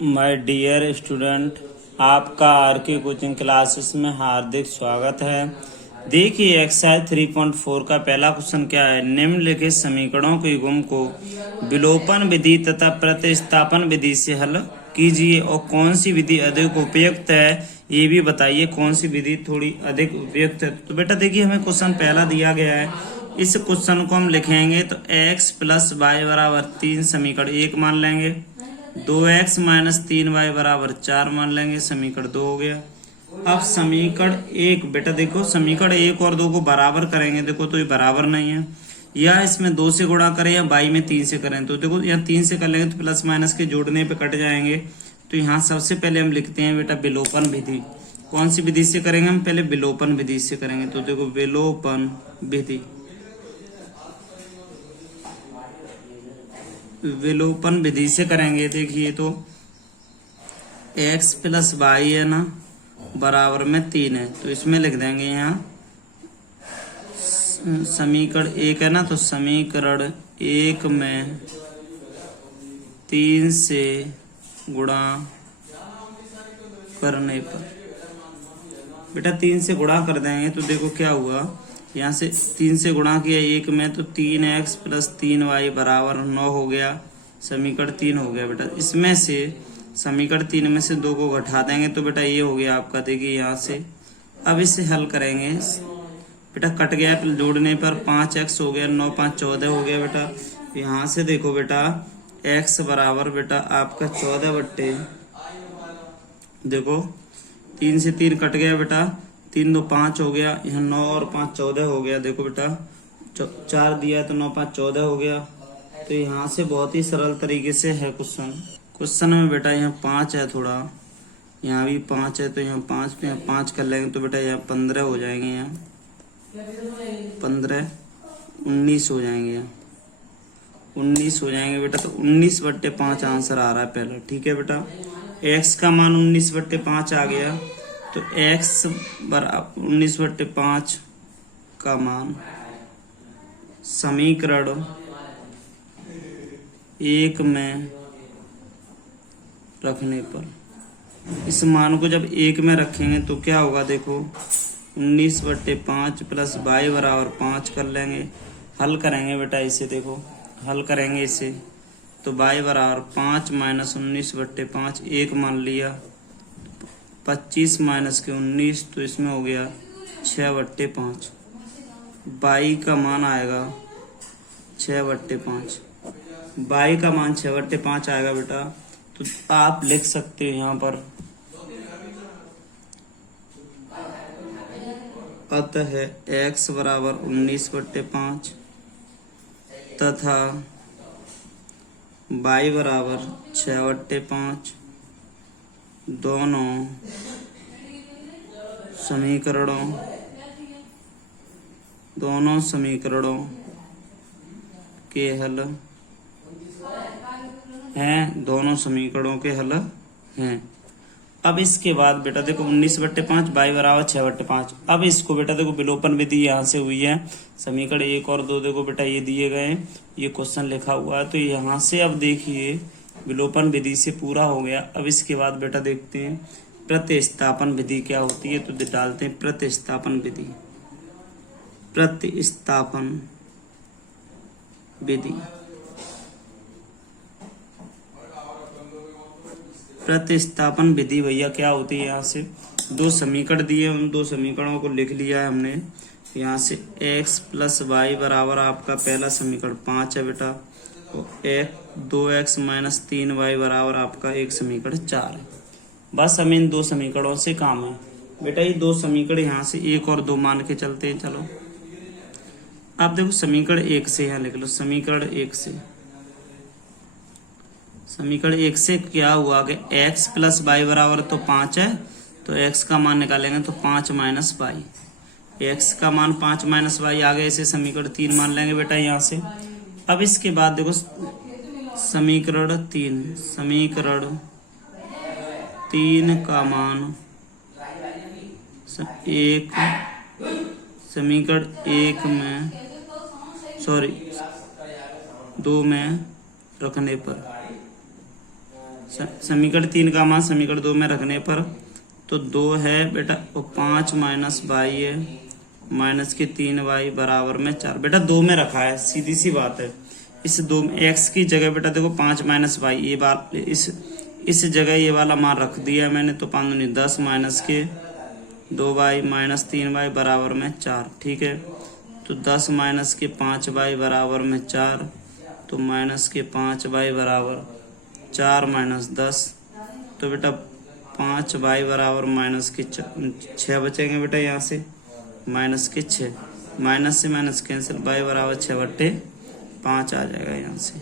My dear student, आपका are के coaching classes में हार्दिक स्वागत है। देखिए एक्सरसाइज 3.4 का पहला क्वेश्चन क्या है। निम्नलिखित समीकरणों के युग्म को विलोपन विधि तथा प्रतिस्थापन विधि से हल कीजिए और कौन सी विधि अधिक उपयुक्त है ये भी बताइए। कौन सी विधि थोड़ी अधिक उपयुक्त है। तो बेटा देखिए हमें क्वेश्चन पहला दिया गया है। इस क्वेश्चन को हम लिखेंगे तो x प्लस वाई बराबर 3 समीकरण 1 मान लेंगे। 2x माइनस 3y बराबर 4 मान लेंगे। समीकरण 2 हो गया। अब समीकरण 1 बेटा देखो समीकरण 1 और 2 को बराबर करेंगे। देखो तो ये बराबर नहीं है, या इसमें 2 से गुणा करें या बाई में 3 से करें। तो देखो यहाँ 3 से कर लेंगे तो प्लस माइनस के जोड़ने पे कट जाएंगे। तो यहाँ सबसे पहले हम लिखते हैं बेटा विलोपन विधि। कौन सी विधि से करेंगे हम? पहले विलोपन विधि से करेंगे। तो देखो विलोपन विधि, विलोपन विधि से करेंगे। देखिए तो x प्लस वाई है ना बराबर में 3 है, तो इसमें लिख देंगे यहाँ समीकरण 1 है ना, तो समीकरण 1 में 3 से गुणा करने पर बेटा 3 से गुणा कर देंगे। तो देखो क्या हुआ, यहाँ से 3 से गुणा किया 1 में तो 3x प्लस 3y बराबर 9 हो गया। समीकरण 3 हो गया बेटा। इसमें से समीकरण 3 में से 2 को घटा देंगे तो बेटा ये हो गया आपका। देखिए यहाँ से अब इसे हल करेंगे बेटा, कट गया जोड़ने पर 5x हो गया, 9 5 14 हो गया बेटा। यहाँ से देखो बेटा x बराबर बेटा आपका 14 बट्टे, देखो 3 से 3 कट गया बेटा, 3 2 5 हो गया। यहाँ 9 और 5 14 हो गया। देखो बेटा 4 दिया है तो 9 5 14 हो गया। तो यहाँ से बहुत ही सरल तरीके से है क्वेश्चन में बेटा यहाँ 5 है, थोड़ा यहाँ भी 5 है, तो यहाँ 5 पे यहाँ 5 कर लेंगे तो बेटा यहाँ 15 हो जाएंगे। यहाँ 15 19 हो जाएंगे, यहाँ 19 हो जाएंगे बेटा। तो 19/5 आंसर आ रहा है पहला। ठीक है बेटा, x का मान 19/5 आ गया। तो x बराबर 19/5 का मान समीकरण 1 में रखने पर, इस मान को जब 1 में रखेंगे तो क्या होगा। देखो 19/5 प्लस y बराबर 5 कर लेंगे। हल करेंगे बेटा इसे, देखो हल करेंगे इसे तो y बराबर 5 माइनस 19/5 1 मान लिया। 25 माइनस के 19 तो इसमें हो गया 6/5। y का मान आएगा 6/5। y का मान 6/5 आएगा बेटा। तो आप लिख सकते हो यहाँ पर अतः x बराबर 19/5 तथा y बराबर 6/5 दोनों समीकरणों के हल हैं। दोनों समीकरणों के हल हैं। अब इसके बाद बेटा देखो 19/5 y बराबर 6/5। अब इसको बेटा देखो विलोपन विधि यहाँ से हुई है। समीकरण 1 और 2 देखो बेटा ये दिए गए, ये क्वेश्चन लिखा हुआ है। तो यहाँ से अब देखिए विलोपन विधि से पूरा हो गया। अब इसके बाद बेटा देखते हैं प्रतिस्थापन विधि क्या होती है। तो डालते हैं प्रतिस्थापन विधि। प्रतिस्थापन विधि, प्रतिस्थापन विधि भैया क्या होती है। यहाँ से 2 समीकरण दिए, उन 2 समीकरणों को लिख लिया है हमने। यहाँ से x प्लस वाई बराबर आपका पहला समीकरण 5 है बेटा, तो 2x माइनस 3y बराबर आपका एक समीकरण 4 है। बस हमें इन 2 समीकरणों से काम है बेटा। ये 2 समीकरण यहाँ से 1 और 2 मान के चलते हैं। चलो अब देखो समीकरण 1 से यहाँ लिख लो। समीकरण 1 से क्या हुआ कि x प्लस वाई बराबर तो 5 है, तो x का मान निकालेंगे तो 5 माइनस वाई। x का मान 5 माइनस वाई आ गया। इसे समीकरण 3 मान लेंगे बेटा यहाँ से। अब इसके बाद देखो समीकरण 3 का मान समीकरण 1 में 2 में रखने पर समीकरण 3 का मान समीकरण 2 में रखने पर तो 2 है बेटा, और 5 माइनस वाई है, माइनस के 3y बराबर में 4। बेटा 2 में रखा है, सीधी सी बात है। इस 2 में x की जगह बेटा देखो 5 माइनस वाई, ये बात इस जगह ये वाला मान रख दिया मैंने, तो 5 दूनी 10 माइनस के 2y माइनस 3y बराबर में 4। ठीक है, तो 10 माइनस के 5y बराबर में 4, तो माइनस के 5y बराबर 4 माइनस 10, तो बेटा 5y बराबर माइनस के 6 बचेंगे बेटा, यहाँ से माइनस के 6, माइनस से माइनस कैंसिल, y बराबर 6/5 आ जाएगा यहाँ से,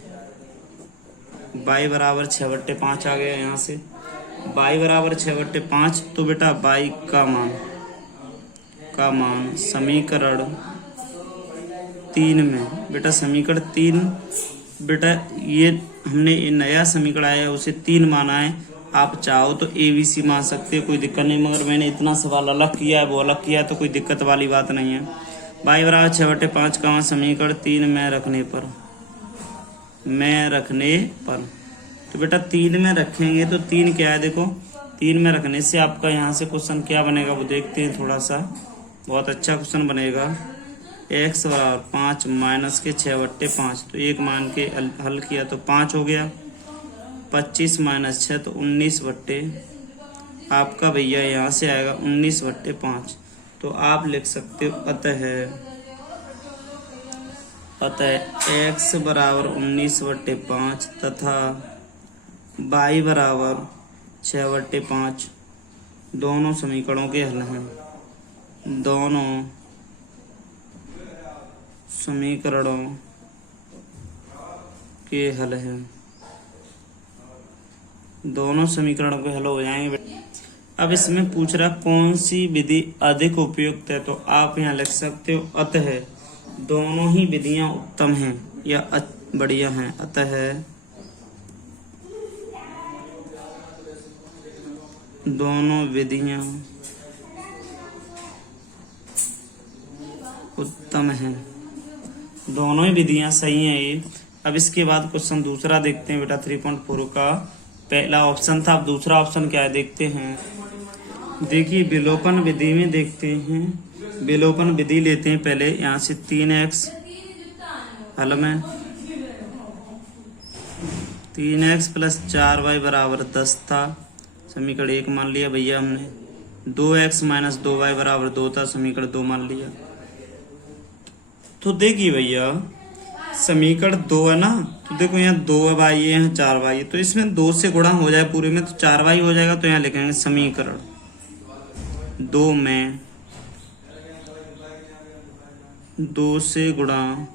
y बराबर 6/5 आ गया यहाँ से, y बराबर 6/5। तो बेटा y का मान समीकरण 3 में बेटा, समीकरण 3 बेटा ये हमने नया समीकरण आया है उसे 3 माना है। आप चाहो तो ABC मान सकते हो, कोई दिक्कत नहीं, मगर मैंने इतना सवाल अलग किया है, वो अलग किया है, तो कोई दिक्कत वाली बात नहीं है। y बराबर 6/5 का मान समीकरण 3 में रखने पर तो बेटा 3 में रखेंगे तो 3 क्या है, देखो 3 में रखने से आपका यहाँ से क्वेश्चन क्या बनेगा वो देखते हैं थोड़ा सा, बहुत अच्छा क्वेश्चन बनेगा। x बराबर 5 माइनस के 6/5, तो एक मान के हल किया तो 5 हो गया, 25 माइनस 6 तो 19 बट्टे आपका भैया यहाँ से आएगा 19/5। तो आप लिख सकते हो अतः x बराबर 19/5 तथा y बराबर 6/5 दोनों समीकरणों के हल हैं, दोनों समीकरणों के हल हैं, दोनों समीकरणों के हल हो जाएंगे। अब इसमें पूछ रहा कौन सी विधि अधिक उपयुक्त है, तो आप यहाँ लिख सकते हो अतः दोनों ही विधियां उत्तम हैं या बढ़िया हैं, अतः दोनों विधियां उत्तम हैं, दोनों ही विधियां सही हैं ये। अब इसके बाद क्वेश्चन दूसरा देखते हैं बेटा, 3.4 का पहला ऑप्शन था, अब दूसरा ऑप्शन क्या है देखते हैं। देखिए विलोपन विधि में देखते हैं, विलोपन विधि लेते हैं पहले, यहाँ से 3x हल में 3x प्लस 4y बराबर 10 था, समीकरण 1 मान लिया भैया हमने। 2x माइनस 2y बराबर 2 था, समीकरण 2 मान लिया। तो देखिए भैया समीकरण 2 है ना, तो देखो यहाँ 2y है, यहाँ 4y है, तो इसमें 2 से गुणा हो जाए पूरे में तो 4y हो जाएगा, तो यहाँ लिखेंगे समीकरण 2 में 2 से गुणा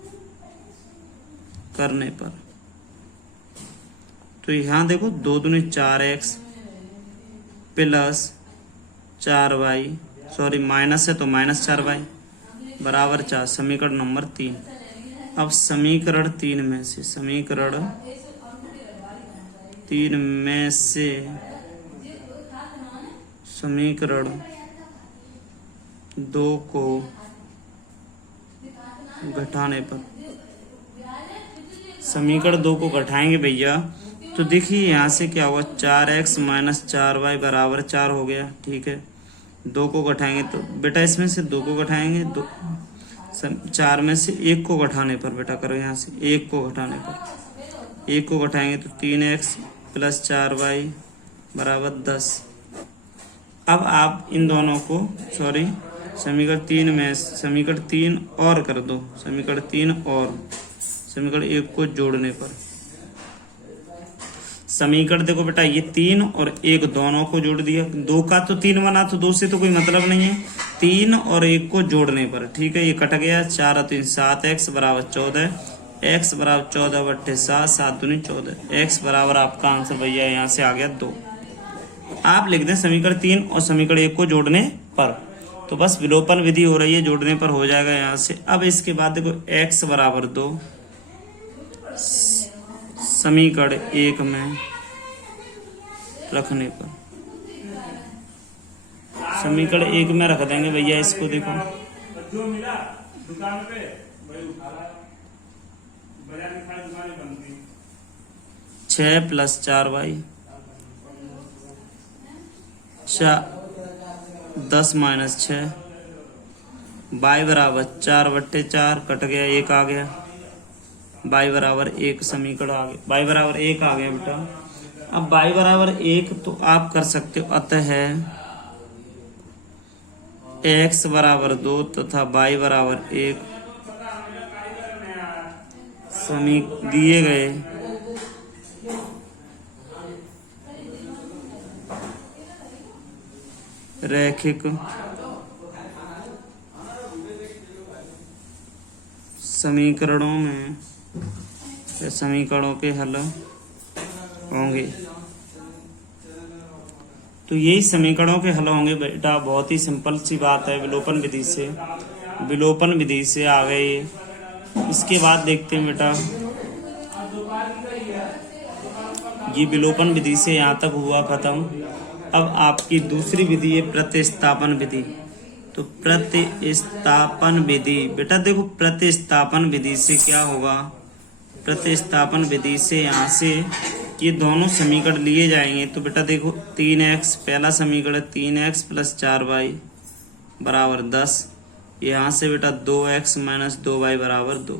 करने पर, तो यहाँ देखो 2 दूनी 4x plus 4y, sorry minus है तो माइनस 4y बराबर 4, समीकरण नंबर 3। अब समीकरण 3 में से समीकरण 2 को घटाने पर, समीकरण 2 को घटाएंगे भैया, तो देखिए यहाँ से क्या हुआ, 4x माइनस 4y बराबर 4 हो गया। ठीक है, 2 को घटाएंगे तो बेटा इसमें से 2 को घटाएंगे, 4 में से 1 को घटाने पर बेटा करो, यहाँ से 1 को घटाने पर 1 को घटाएंगे तो 3x प्लस 4y बराबर 10। अब आप इन दोनों को समीकरण 3 में समीकरण 3 और कर दो, समीकरण 3 और समीकरण 1 को जोड़ने पर, समीकरण देखो बेटा ये 3 और 1 दोनों को जोड़ दिया, 2 का तो 3 बना, तो 2 से तो कोई मतलब नहीं है, 3 और 1 को जोड़ने पर, ठीक है, ये कट गया, 4 और 3 7x बराबर 14, x बराबर 14/7, 7 दूनी 14, x बराबर आपका आंसर भैया यहाँ से आ गया 2। आप लिख दें समीकरण 3 और समीकरण 1 को जोड़ने पर, तो बस विलोपन विधि हो रही है, जोड़ने पर हो जाएगा यहाँ से। अब इसके बाद देखो x बराबर 2 समीकरण 1 में रखने पर, समीकरण 1 में रख देंगे भैया इसको, देखो 6 प्लस 4y 10 माइनस 6, y बराबर 4/4 कट गया, 1 आ गया, y बराबर 1 समीकरण आ गया, y बराबर 1 आ गया बेटा। अब y बराबर 1 तो आप कर सकते हो, अतः x बराबर 2 तथा y बराबर 1 दिए गए रैखिक समीकरणों में समीकरणों के हल होंगे। तो यही समीकरणों के हल होंगे बेटा। बहुत ही सिंपल सी बात है, विलोपन विधि से आ गए। इसके बाद देखते हैं बेटा, ये विलोपन विधि से यहाँ तक हुआ खत्म। अब आपकी दूसरी विधि है प्रतिस्थापन विधि। तो प्रतिस्थापन विधि बेटा देखो, प्रतिस्थापन विधि से क्या होगा, प्रतिस्थापन विधि से यहाँ से ये दोनों समीकरण लिए जाएंगे। तो बेटा देखो 3x पहला समीकरण 3x + 4y बराबर 10, यहाँ से बेटा 2x - 2y बराबर 2।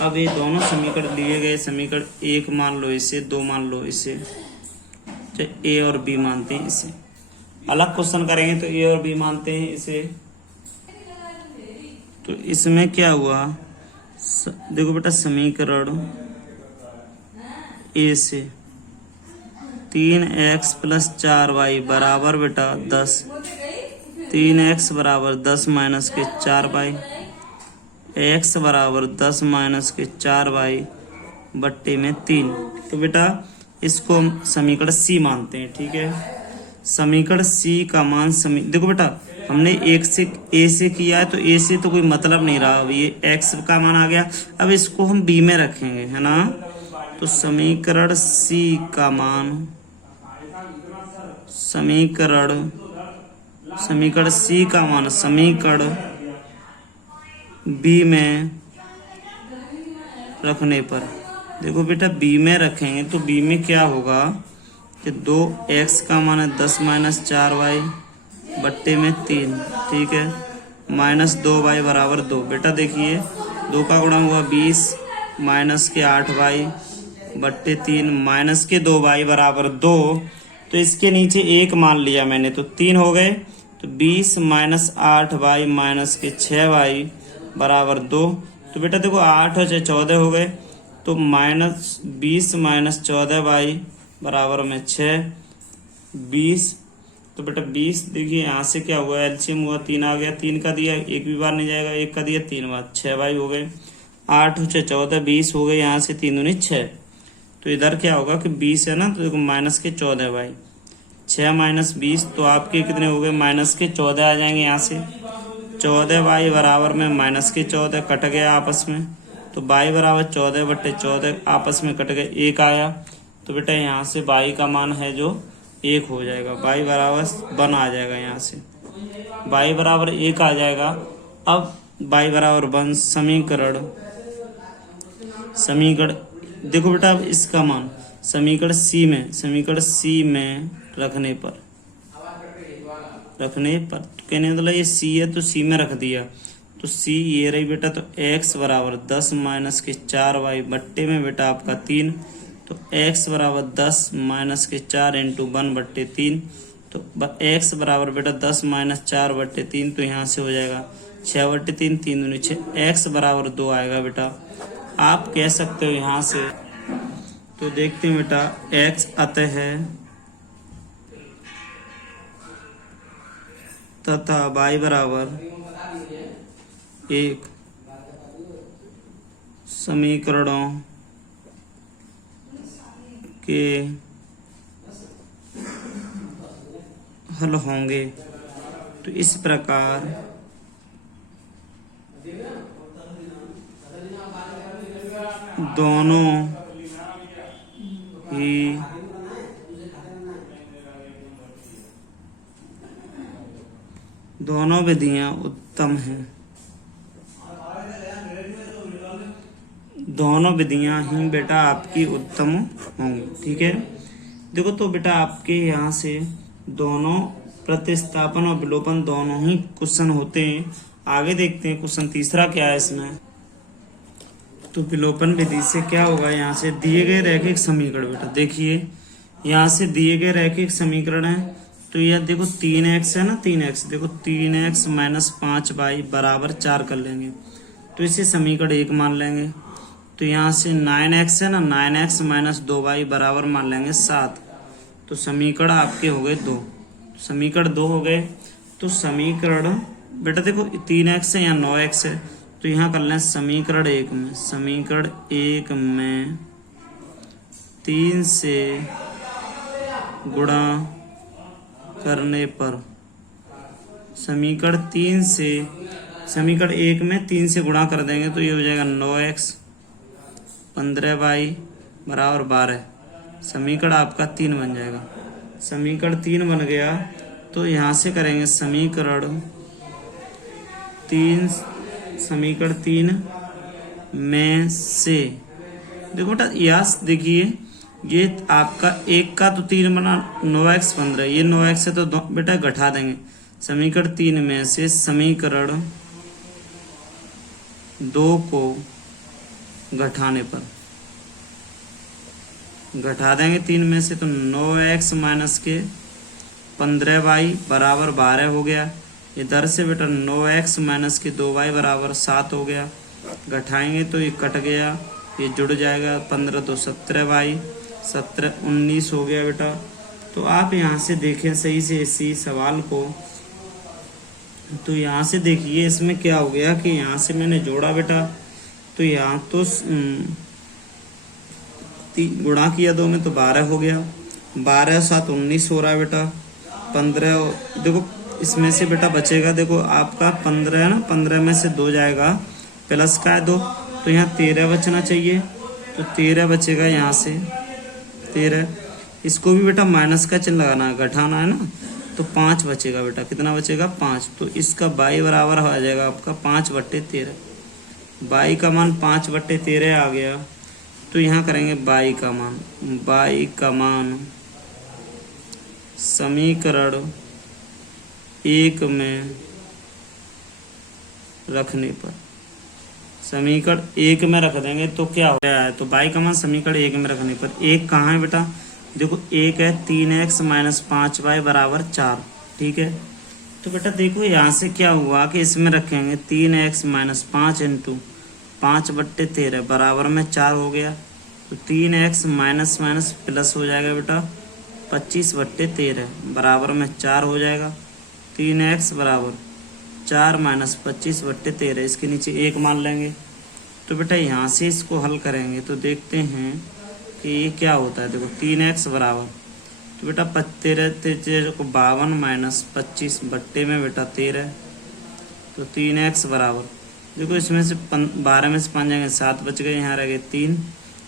अब ये दोनों समीकरण लिए गए, समीकरण 1 मान लो इसे, 2 मान लो इसे, ए और बी मानते हैं इसे। अलग क्वेश्चन करेंगे तो ए और बी मानते हैं इसे। तो इसमें क्या हुआ, देखो बेटा समीकरण ए से 3x + 4y बराबर बेटा 10, 3x बराबर 10 - 4y, x बराबर 10 - 4y बट्टे में 3। तो बेटा इसको हम समीकरण सी मानते हैं, ठीक है। समीकरण सी का मान देखो बेटा हमने एक से ए से किया है, तो ए से तो कोई मतलब नहीं रहा, अब ये एक्स का मान आ गया। अब इसको हम बी में रखेंगे, है ना। तो समीकरण सी का मान, समीकरण सी का मान समीकरण बी में रखने पर, देखो बेटा बी में रखेंगे तो बी में क्या होगा कि 2x का मान है 10 - 4y बट्टे में 3, ठीक है, -2y बराबर 2। बेटा देखिए 2 का गुणा हुआ 20 - 8y बट्टे 3 -2y बराबर 2। तो इसके नीचे 1 मान लिया मैंने, तो 3 हो गए। तो 20 - 8y - 6y बराबर 2। तो बेटा देखो 8 और 6 14 हो गए, तो -20 - 14y बराबर में 6, 20। तो बेटा 20 देखिए यहाँ से क्या हुआ, एलसीएम हुआ 3 आ गया, 3 का दिया 1 भी बार नहीं जाएगा, 1 का दिया 3 बार, 6y हो गए, 8 और 6 14 20 हो गए, यहाँ से 3 दूनी 6। तो इधर क्या होगा कि 20 है ना, तो देखो -14y, 6 - 20 तो आपके कितने हो गए, -14 आ जाएंगे। यहाँ से 14y बराबर में -14 कट गया आपस में, तो y बराबर 14/14 आपस में कट गए, 1 आया। तो बेटा यहाँ से y का मान है जो 1 हो जाएगा, y बराबर 1 आ जाएगा, यहाँ से y बराबर 1 आ जाएगा। अब y बराबर 1 समीकरण देखो बेटा, अब इसका मान समीकरण सी में रखने पर तो कहने मतलब ये सी है तो सी में रख दिया, तो सी ये रही बेटा। तो x बराबर 10 - 4y बट्टे में बेटा आपका 3, तो x बराबर 10 - 4 × 1/3। तो x बराबर बेटा 10 - 4/3, तो यहाँ से हो जाएगा 6/3, 3 दूनी 6, x बराबर 2 आएगा बेटा। आप कह सकते हो यहाँ से। तो देखते हैं बेटा x अतः है तथा y बराबर 1 समीकरणों के हल होंगे। तो इस प्रकार दोनों विधियां उत्तम हैं। दोनों विधियां ही बेटा आपकी उत्तम होंगी, ठीक है। देखो तो बेटा आपके यहाँ से दोनों प्रतिस्थापन और विलोपन दोनों ही क्वेश्चन होते हैं। आगे देखते हैं क्वेश्चन तीसरा क्या है इसमें। तो विलोपन विधि से क्या होगा, यहाँ से दिए गए रैखिक समीकरण, बेटा देखिए यहाँ से दिए गए रैखिक समीकरण है। तो यह देखो 3x है ना, 3x, देखो 3x माइनस 5y बराबर 4 कर लेंगे, तो इसे समीकरण 1 मान लेंगे। तो यहाँ से 9x है ना, 9x माइनस 2y बराबर मान लेंगे 7। तो समीकरण आपके हो गए 2, समीकरण 2 हो गए। तो समीकरण बेटा देखो 3x है या 9x है, तो यहाँ कर लें समीकरण 1 में, समीकरण 1 में 3 से गुणा करने पर, समीकरण 1 में 3 से गुणा कर देंगे तो ये हो जाएगा 9x 15y बराबर 12। समीकरण आपका 3 बन जाएगा। समीकरण 3 बन गया तो यहाँ से करेंगे समीकरण 3 में से, देखो बेटा यस देखिए ये आपका 1 का तो 3 बना 9x 15, ये 9x है तो बेटा घटा देंगे। समीकरण 3 में से समीकरण 2 को घटाने पर, घटा देंगे 3 में से तो 9x माइनस के 15y बराबर 12 हो गया। इधर से बेटा 9x माइनस के 2y बराबर 7 हो गया। घटाएंगे तो ये कट गया, ये जुड़ जाएगा, 15 तो 17y, 17 19 हो गया बेटा। तो आप यहाँ से देखें सही से इसी सवाल को, तो यहाँ से देखिए इसमें क्या हो गया कि यहाँ से मैंने जोड़ा बेटा, तो यहाँ तो गुणा किया 2 में तो 12 हो गया, 12 7 19 हो रहा है बेटा। 15 देखो इसमें से बेटा बचेगा, देखो आपका 15 है ना, 15 में से 2 जाएगा, प्लस का है 2, तो यहाँ 13 बचना चाहिए, तो 13 बचेगा यहाँ से 13। इसको भी बेटा माइनस का चिन्ह लगाना है, घटाना है ना, तो 5 बचेगा बेटा, कितना बचेगा 5। तो इसका y बराबर आ जाएगा आपका 5/13, y का मान 5/13 आ गया। तो यहाँ करेंगे y का मान समीकरण 1 में रखने पर, समीकरण 1 में रख देंगे तो क्या हो गया है, तो y का मान समीकरण 1 में रखने पर, 1 कहाँ है बेटा, देखो 1 है 3x माइनस 5y बराबर 4, ठीक है। तो बेटा देखो यहाँ से क्या हुआ कि इसमें रखेंगे 3x माइनस 5 इंटू 5/13 बराबर में 4 हो गया। तो 3x माइनस माइनस प्लस हो जाएगा बेटा 25/13 बराबर में 4 हो जाएगा। 3x बराबर 4 माइनस 25/13, इसके नीचे 1 मान लेंगे। तो बेटा यहाँ से इसको हल करेंगे तो देखते हैं कि ये क्या होता है। देखो 3x बराबर, तो बेटा 13 को 52 माइनस 25 बट्टे में बेटा 13, तो 3x बराबर, देखो इसमें से 12 में से 5 जाएंगे 7 बच गए, यहाँ रह गए 3,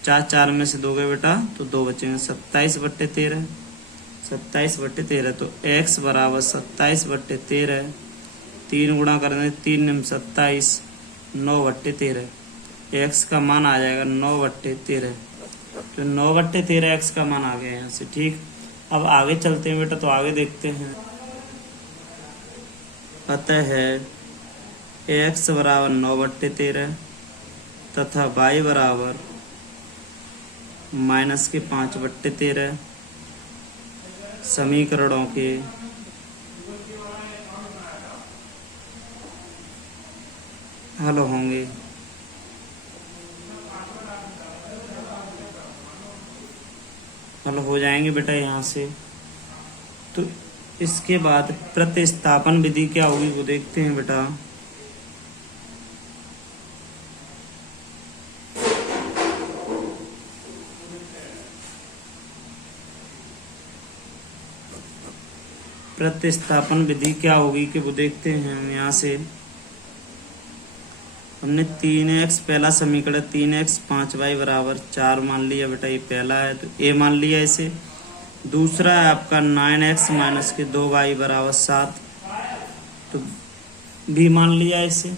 4 में से 2 गए बेटा तो 2 बचेंगे, 27/13, 27/13। तो x बराबर 27/13, 3 गुणा कर देंगे 3 27, 9/13, x का मान आ जाएगा 9/13। तो 9/13 x का मान आ गया यहाँ से, ठीक। अब आगे चलते हैं बेटा, तो आगे देखते हैं। अतः है x बराबर 9/13 तथा y बराबर माइनस के 5/13 समीकरणों के हल होंगे। हल हो जाएंगे बेटा यहाँ से। तो इसके बाद प्रतिस्थापन विधि क्या होगी वो देखते हैं बेटा। प्रतिस्थापन विधि क्या होगी कि वो देखते हैं हम यहाँ से। हमने 3x पहला समीकरण 3x 5y बराबर 4 मान लिया बेटा, ये पहला है तो a मान लिया इसे। दूसरा है आपका 9x माइनस के 2y बराबर 7, तो b मान लिया इसे,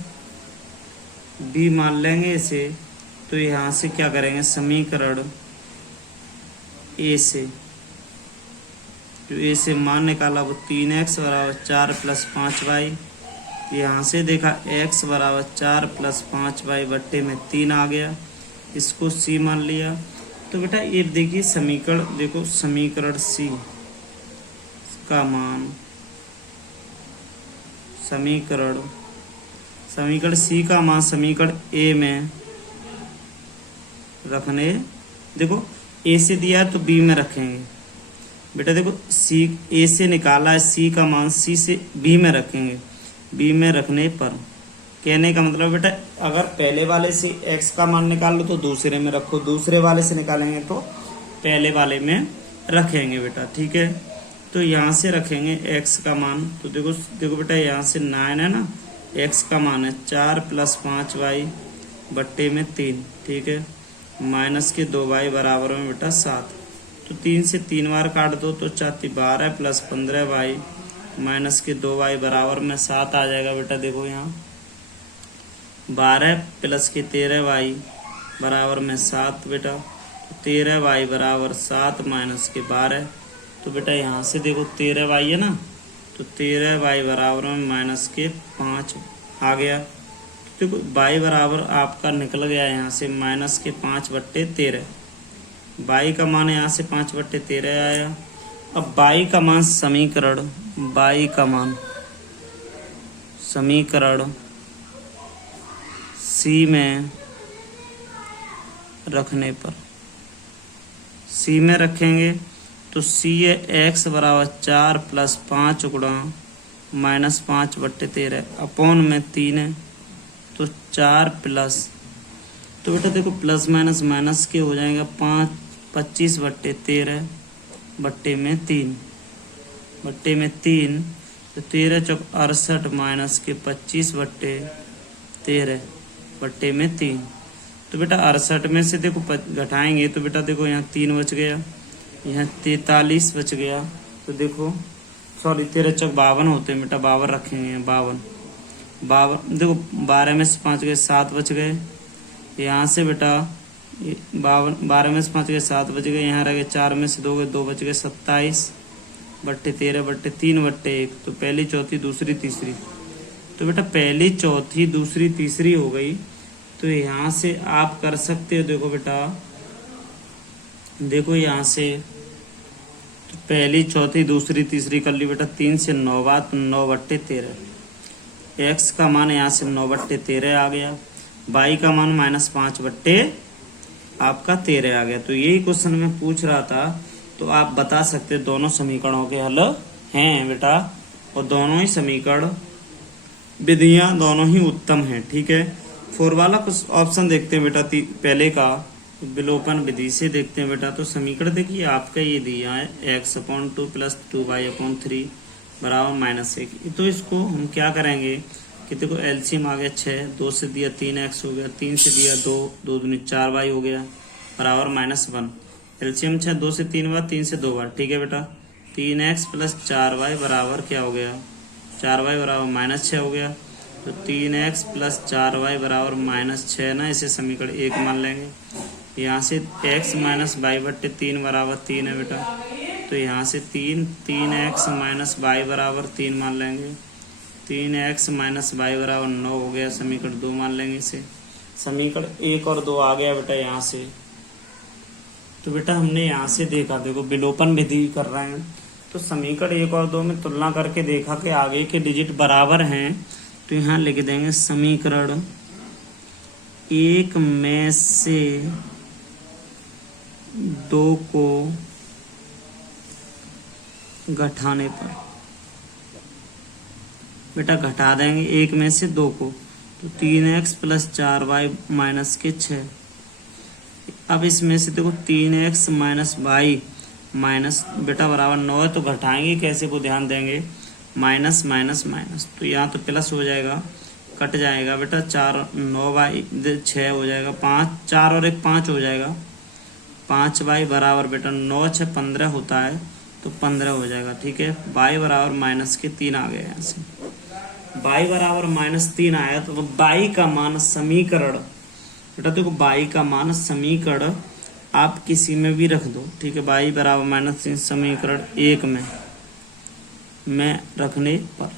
b मान लेंगे इसे। तो यहाँ से क्या करेंगे, समीकरण a से जो ए से मान निकाला वो 3x बराबर 4 प्लस 5y। यहाँ से देखा x बराबर 4 प्लस 5y बट्टे में 3 आ गया, इसको c मान लिया। तो बेटा ये देखिए समीकरण, देखो समीकरण c का मान, समीकरण c का मान समीकरण a में रखने, देखो a से दिया है तो b में रखेंगे। बेटा देखो c a से निकाला है, c का मान c से b में रखेंगे। b में रखने पर कहने का मतलब बेटा अगर पहले वाले से x का मान निकाल लो तो दूसरे में रखो, दूसरे वाले से निकालेंगे तो पहले वाले में रखेंगे बेटा, ठीक है। तो यहाँ से रखेंगे x का मान, तो देखो देखो बेटा यहाँ से 9 है ना, x का मान है 4 प्लस 5y बट्टे में 3, ठीक है, माइनस के 2y बराबर में बेटा 7। तो 3 से 3 बार काट दो तो 4 12 प्लस 15y माइनस के 2y बराबर में 7 आ जाएगा। बेटा देखो यहाँ 12 प्लस के 13y बराबर में 7 बेटा, तो 13y बराबर 7 माइनस के 12। तो बेटा यहाँ से देखो 13y है ना, तो 13y बराबर में माइनस के 5 आ गया। तो देखो y बराबर आपका निकल गया यहाँ से माइनस के 5 बट्टे 13। y का मान यहाँ से 5 बट्टे 13 आया। अब y का मान समीकरण, y का मान समीकरण c में रखने पर, c में रखेंगे तो c है x बराबर 4 प्लस 5 गुणा माइनस 5 बट्टे 13 अपॉन में 3 है, तो 4 प्लस, तो बेटा देखो प्लस माइनस माइनस के हो जाएगा 25 बट्टे 13 बट्टे में 3 बट्टे में 3, तो 13 चौक 68 माइनस के 25 बट्टे 13 बट्टे में 3। तो बेटा 68 में से देखो घटाएंगे तो बेटा देखो यहाँ 3 बच गया, यहाँ 43 बच गया। तो देखो सॉरी 13 चौक 52 होते हैं बेटा, 52 रखेंगे, 52 देखो 12 में से 5 गए 7 बच गए। यहाँ से बेटा 12 में से 5 गए 7 बच गए, यहाँ रह गए 4 में से 2 गए 2 बच गए 27 बट्टे 13 बट्टे 3 बट्टे 1। तो पहली चौथी दूसरी तीसरी, तो बेटा पहली चौथी दूसरी तीसरी हो गई। तो यहाँ से आप कर सकते हो, देखो बेटा देखो यहाँ से तो पहली चौथी दूसरी तीसरी कर ली बेटा, 3 से 9 बात 9 बट्टे 13। x का मान यहाँ से 9 बट्टे 13 आ गया, y का मान माइनस 5 बट्टे आपका 13 आ गया। तो यही क्वेश्चन में पूछ रहा था, तो आप बता सकते दोनों समीकरणों के हल हैं बेटा, और दोनों ही समीकरण विधियां दोनों ही उत्तम हैं, ठीक है। 4 वाला कुछ ऑप्शन देखते हैं बेटा, पहले का विलोपन विधि से देखते हैं बेटा। तो समीकरण देखिए आपका ये दिया है x/2 प्लस 2y/3 बराबर -1। तो इसको हम क्या करेंगे कि देखो एलसीएम आ गया 6, 2 से दिया 3x हो गया, 3 से दिया 2, 2 दूनी 4y हो गया बराबर -1। एलसीएम 6, 2 से 3 बार 3 से 2 बार, ठीक है बेटा। 3x प्लस 4y बराबर क्या हो गया, 4y बराबर -6 हो गया। तो 3x प्लस 4y बराबर -6 ना, इसे समीकरण 1 मान लेंगे। यहाँ से x माइनस वाई बट्टे 3 बराबर 3 है बेटा, तो यहाँ से 3x माइनस वाई बराबर 3 मान लेंगे। 3x माइनस वाई बराबर 9 हो गया, समीकरण 2 मान लेंगे इसे। समीकरण 1 और 2 आ गया बेटा यहाँ से। तो बेटा हमने यहाँ से देखा, देखो विलोपन विधि कर रहे हैं, तो समीकरण 1 और 2 में तुलना करके देखा कि आगे के डिजिट बराबर हैं। तो यहाँ लिख देंगे समीकरण 1 में से 2 को घटाने पर, बेटा घटा देंगे 1 में से 2 को, तो 3x प्लस 4y माइनस के 6। अब इसमें से देखो 3x माइनस वाई माइनस बेटा बराबर 9 है, तो घटाएंगे कैसे वो ध्यान देंगे, माइनस माइनस माइनस, तो यहाँ तो प्लस हो जाएगा, कट जाएगा बेटा 4 9y 6 हो जाएगा, 5 4 और 1 5 हो जाएगा, 5y बराबर बेटा 9 6 15 होता है, तो 15 हो जाएगा, ठीक है। y बराबर माइनस के 3 आ गया यहाँ से, y बराबर -3 आया। तो y का मान समीकरण बेटा देखो y का मान समीकरण आप किसी में भी रख दो, ठीक है। y बराबर -3 समीकरण 1 में रखने पर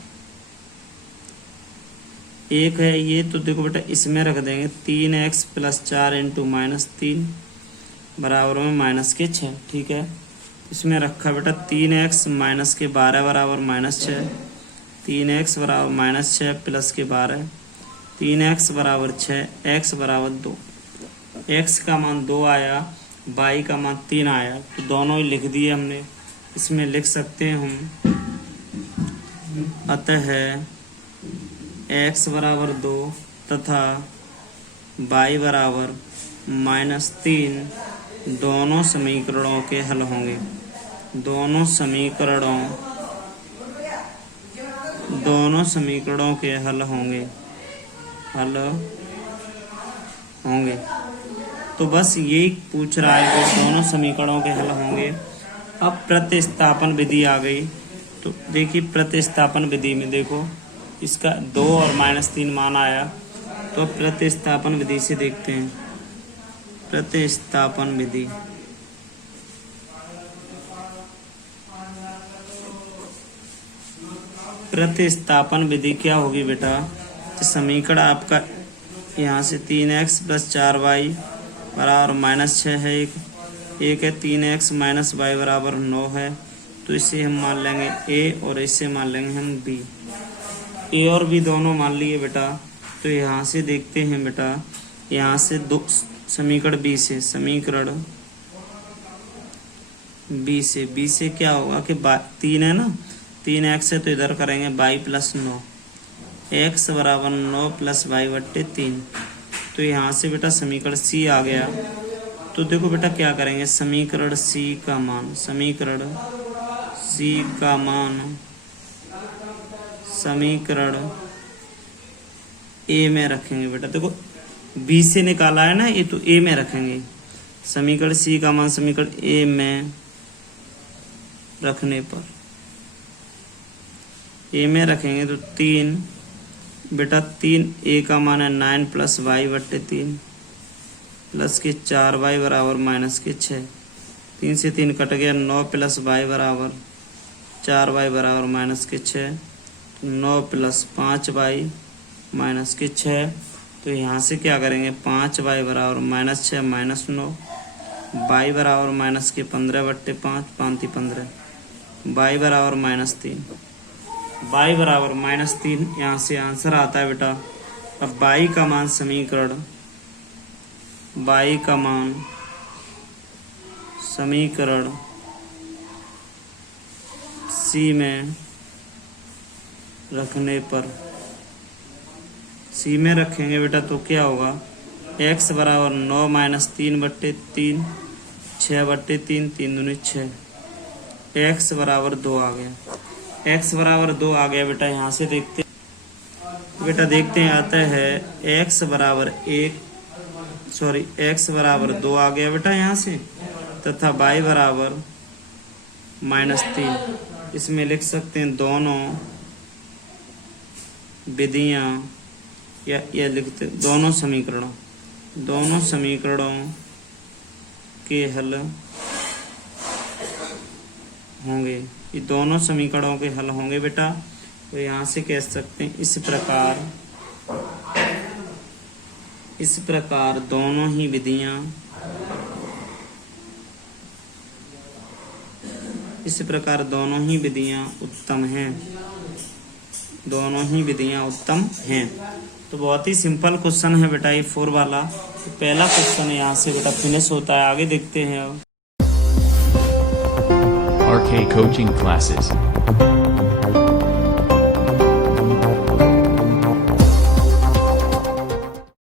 1 है ये, तो देखो बेटा इसमें रख देंगे 3x + 4 × -3 बराबर में -6, ठीक है। इसमें रखा बेटा 3x -12 बराबर -6, 3x बराबर -6 + 12, 3x बराबर 6, x बराबर 2। x का मान 2 आया, y का मान 3 आया, तो दोनों ही लिख दिए हमने। इसमें लिख सकते हैं हम, अतः x बराबर 2 तथा y बराबर -3 दोनों समीकरणों के हल होंगे। दोनों समीकरणों के हल होंगे। तो बस यही पूछ रहा है कि दोनों समीकरणों के हल होंगे। अब प्रतिस्थापन विधि आ गई, तो देखिए प्रतिस्थापन विधि में देखो इसका 2 और -3 मान आया, तो प्रतिस्थापन विधि से देखते हैं। प्रतिस्थापन विधि, प्रतिस्थापन विधि क्या होगी बेटा, समीकरण आपका यहाँ से 3x + 4y बराबर -6 है, एक है 3x - y बराबर 9 है, तो इसे हम मान लेंगे a और इसे मान लेंगे हम b। a और b दोनों मान लिए बेटा। तो यहाँ से देखते हैं बेटा, यहाँ से दो समीकरण b से क्या होगा कि 3 है ना, 3x है तो इधर करेंगे y + 9, x बराबर 9 + y/3। तो यहाँ से बेटा समीकरण c आ गया। तो देखो बेटा क्या करेंगे, समीकरण c का मान समीकरण a में रखेंगे बेटा। देखो b से निकाला है ना ये, तो a में रखेंगे। समीकरण c का मान समीकरण a में रखने पर a में रखेंगे तो 3 बेटा 3 a का मान है 9 + y/3 प्लस के 4y बराबर -6। 3 से 3 कट गया, 9 + y बराबर 4y बराबर -6, 9 + 5y -6। तो यहाँ से क्या करेंगे, 5y बराबर -6 -9, y बराबर -15/5, 5 15, y बराबर -3, y बराबर -3। यहाँ से आंसर आता है बेटा। अब y का मान समीकरण c में रखने पर, c में रखेंगे बेटा तो क्या होगा, x बराबर 9 - 3/3, 6/3, 3 दूनी 6, x बराबर 2 आ गया। x बराबर 2 आ गया बेटा। यहाँ से देखते हैं, आता है x बराबर 2 आ गया बेटा यहाँ से, तथा y बराबर -3। इसमें लिख सकते हैं दोनों विधियां, या लिखते दोनों समीकरणों के हल होंगे। ये दोनों समीकरणों के हल होंगे बेटा। तो यहाँ से कह सकते हैं इस प्रकार दोनों ही विधियां उत्तम हैं। तो बहुत ही सिंपल क्वेश्चन है बेटा ये 4 वाला। तो पहला क्वेश्चन यहाँ से बेटा फिनिश होता है। आगे देखते हैं अब। RK Coaching Classes.